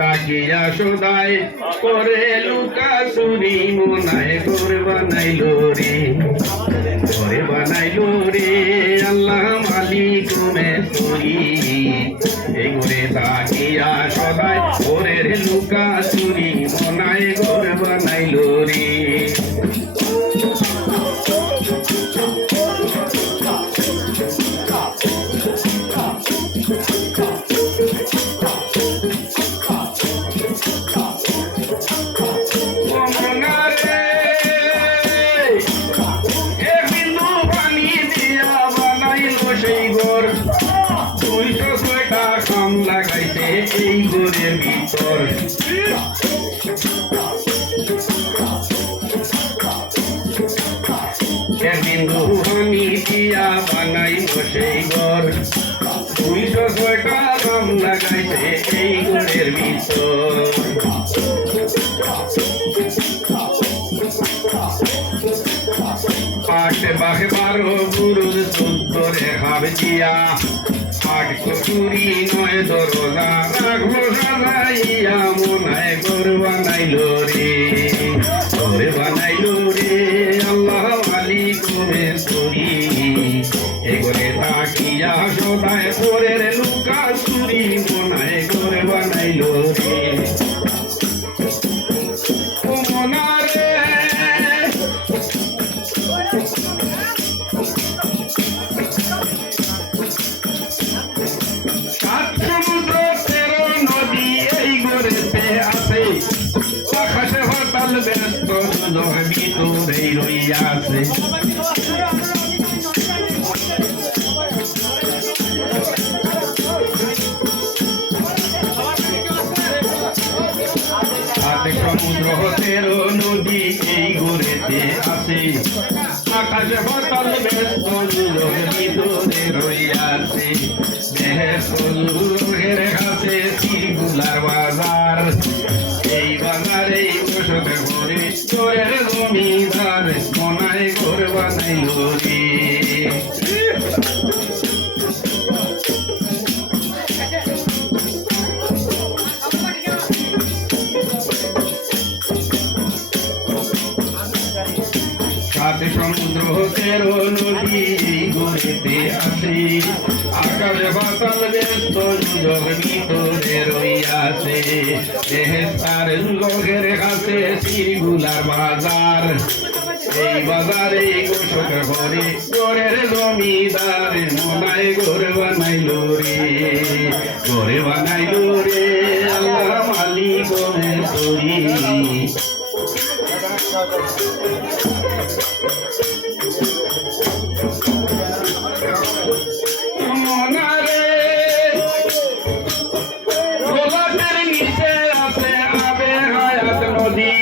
তাকিয়া সদাই করে লুকা চুরি মনায় ঘর বানাইলো রে ঘরে বানাইলো রে আল্লাহ মালিক মেসরি এই ঘরে তাকিয়া সদাই করে লুকা চুরি মনায় ঘর বানাইলো রে লাগাইতে এই ঘরের ভিতর একদিন রুহানি দিয়া বানাইল সেই ঘর 206টা কাম লাগাইতে এই ঘরের ভিতর পাশে বাহে 12 গুরুর 14 রেখাবে দিয়া 8 কচুরি 9 দরজা রাখলো সাজাইয়া মনায় ঘর বানাইলো রে ঘর বানাইলো রে আল্লাহ মালিক মেসরি এ ঘরে তাকিয়া সদায় পরের লুকা চুরি মনায় ঘর বানাইলো রে ও মনা রে আকাশে হরতাল ব্যস্ত ভিতরে রইয়াছে সমুদ্র তেরো নদী এই ঘুরেতে আসে আকাশে হরতাল ব্যস্ত ভিতরে রইয়াছে বেহের কাছে সিরগুলার বাজার এই বাজারে বসতে ঘরে চোরের জমিদার মনায় ঘর বানাইল রে সাথে সমুদ্র তেরো নদী ঘুরেতে আসে আকাশে বাতাল ব্যস্ত যুগ ভিতরে রইয়াছে তার লোকের কাছে সিরগুলার বাজার এই বাজারে গোসক ঘরে ঘরের জমিদার মনায় ঘর বানাইল রে ঘরে বানাইল রে আল্লাহ মালিক মেসরি মনারে গোলাপের নিচে আছে আবে হায়াত নদী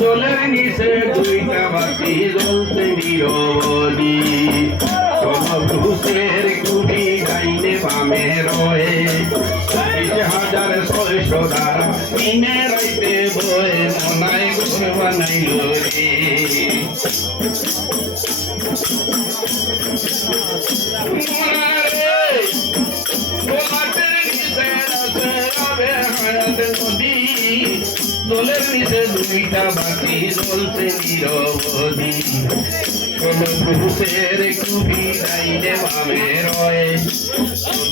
জলের নিচে 2টা বাতি জ্বলছে নিরবধি ঘুষের কুড়ি গাইলে বামে রয়ে 20,600 ধারা দিনে রাইতে বয়ে মনায় ঘর বানাইল রে দোলের নিচে 2টা বাতি জ্বলছে নিরবধি পুরুষের কুবি গাইলে বামে রয়ে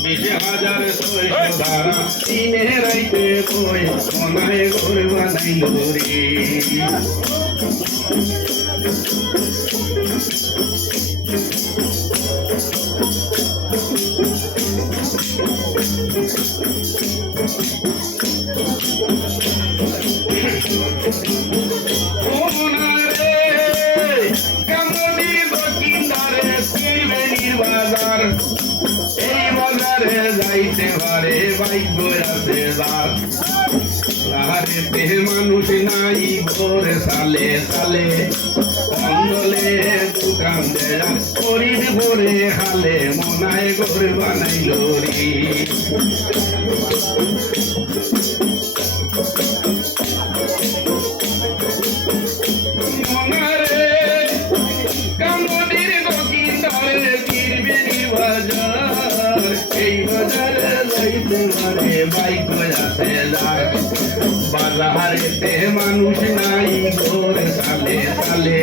20,600 ধারা দিনে রাইতে বয়ে মনায় ঘর বানাইল রে এই বাজারে যাইতে পারে ভাগ্য আছে যার রাহারেতে মানুষ নাই ঘরে সালে সালে অন্দলে দোকান দেয়া গরিব ভরে হালে মনায় ঘর বানাইল রে মনারে কামনির দোকানদারে কিরবেনি বাজার এই বাজারে যাইতে পারে ভাগ্য আছে যার বাজারেতে মানুষ নাই ঘোর সালে সালে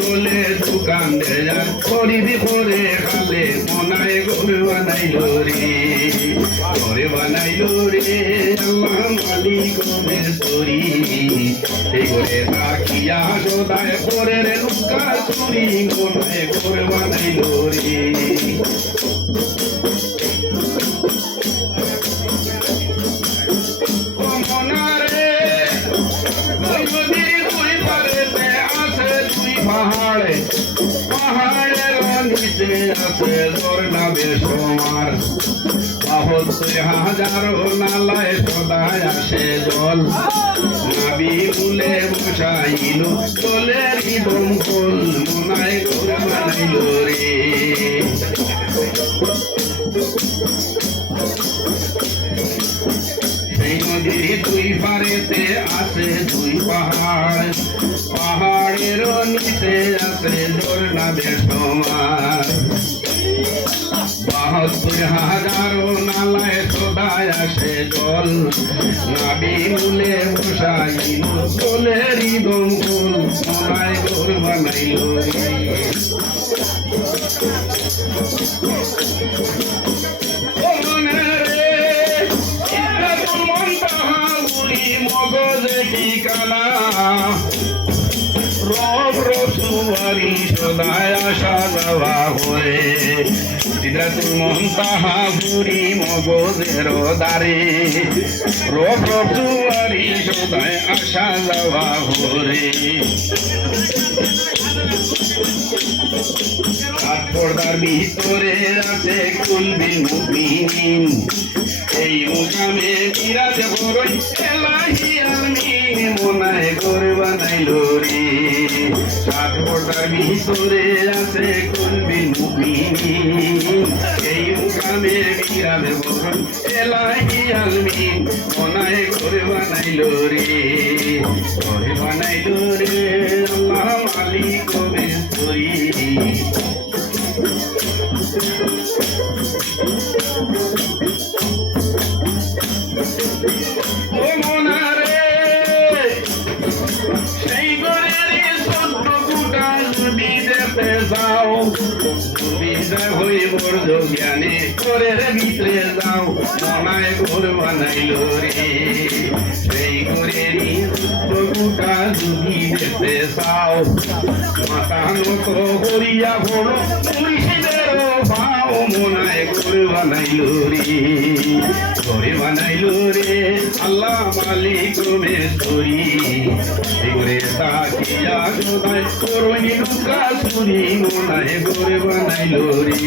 বলে দোকান দেয়া খরিদি করে খালে মনায় ঘর বানাইলো রে ঘরে বানাইলো রে আল্লাহ মালিক মেস্তরি এই ঘরে রাখিয়া সদায় করে রে লুকা চুরি মনায় ঘর বানাইলো রে পাহাড়ের নিচে আছে ঝর্ণা বেসমার ৭২,০০০ নালায় সদায় আসে জল নাবি মূলে বসাইল জলের দমকল মনায় ঘর বানাইল রে সেই নদীর দুই পারেতে আছে দুই পাহাড় পাহাড়ের নিচে আছে ঝর্ণা বেসমার ৭২,০০০ নালায় সদায় আসে জল নাবি মূলে বসাইল জলেরই দমকল মনায় ঘর বানাইল রে মগজে ঠিকানা রব রসুয়ারি সদায় আসা যাওয়া হয়ে সিদরাতুল মুনতাহা পুরি মগজের দ্বারে রব রসুয়ারি সদায় আসা যাওয়া হয়ে পর্দার ভিতরে আছে কুলবি মুমিনিন এই মুকামে বিরাজ বড়ই এলাহি আমিন মনায় ঘর বানাইল রে পর্দার ভিতরে আছে কুলবি মুমিনিন এই মুকামে বিরাজ বড়ই এলাহি আমিন মনায় ঘর বানাইল রে ঘর বানাইল রে আল্লাহ মালিক মেস্তরি ও মনারে সেই ঘরের ১৪ কুটা যদি দেখতে যাও বিদা হই বড় জ্ঞানে ঘরের ভিতরে যাও মনায় ঘর বানাইল রে সেই ঘরের ১৪ কুটা যদি দেখতে যাও মাথা নত করিয়া বড় মুর্শিদের ভাও মনায় ঘর বানাইল রে ঘরে বানাইল রে আল্লাহ মালিক মেস্তরি ঘরে তাকিয়া সদায় করনি লুকা চুরি মনায় ঘরে বানাইল রে